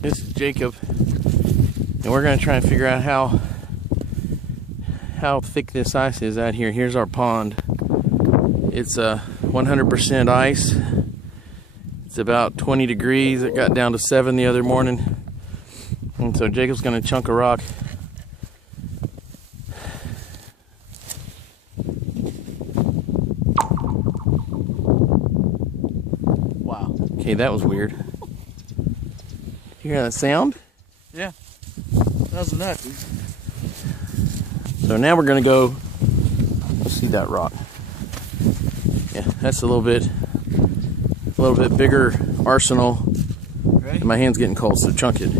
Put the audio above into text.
This is Jacob, and we're going to try and figure out how thick this ice is out here. Here's our pond. It's 100% ice. It's about 20 degrees. It got down to 7 the other morning. And so Jacob's going to chunk a rock. Wow. Okay, that was weird. You hear that sound? Yeah. That was nuts. So now we're going to go see that rock. Yeah, that's a little bit bigger arsenal. Right? And my hand's getting cold, so chunk it.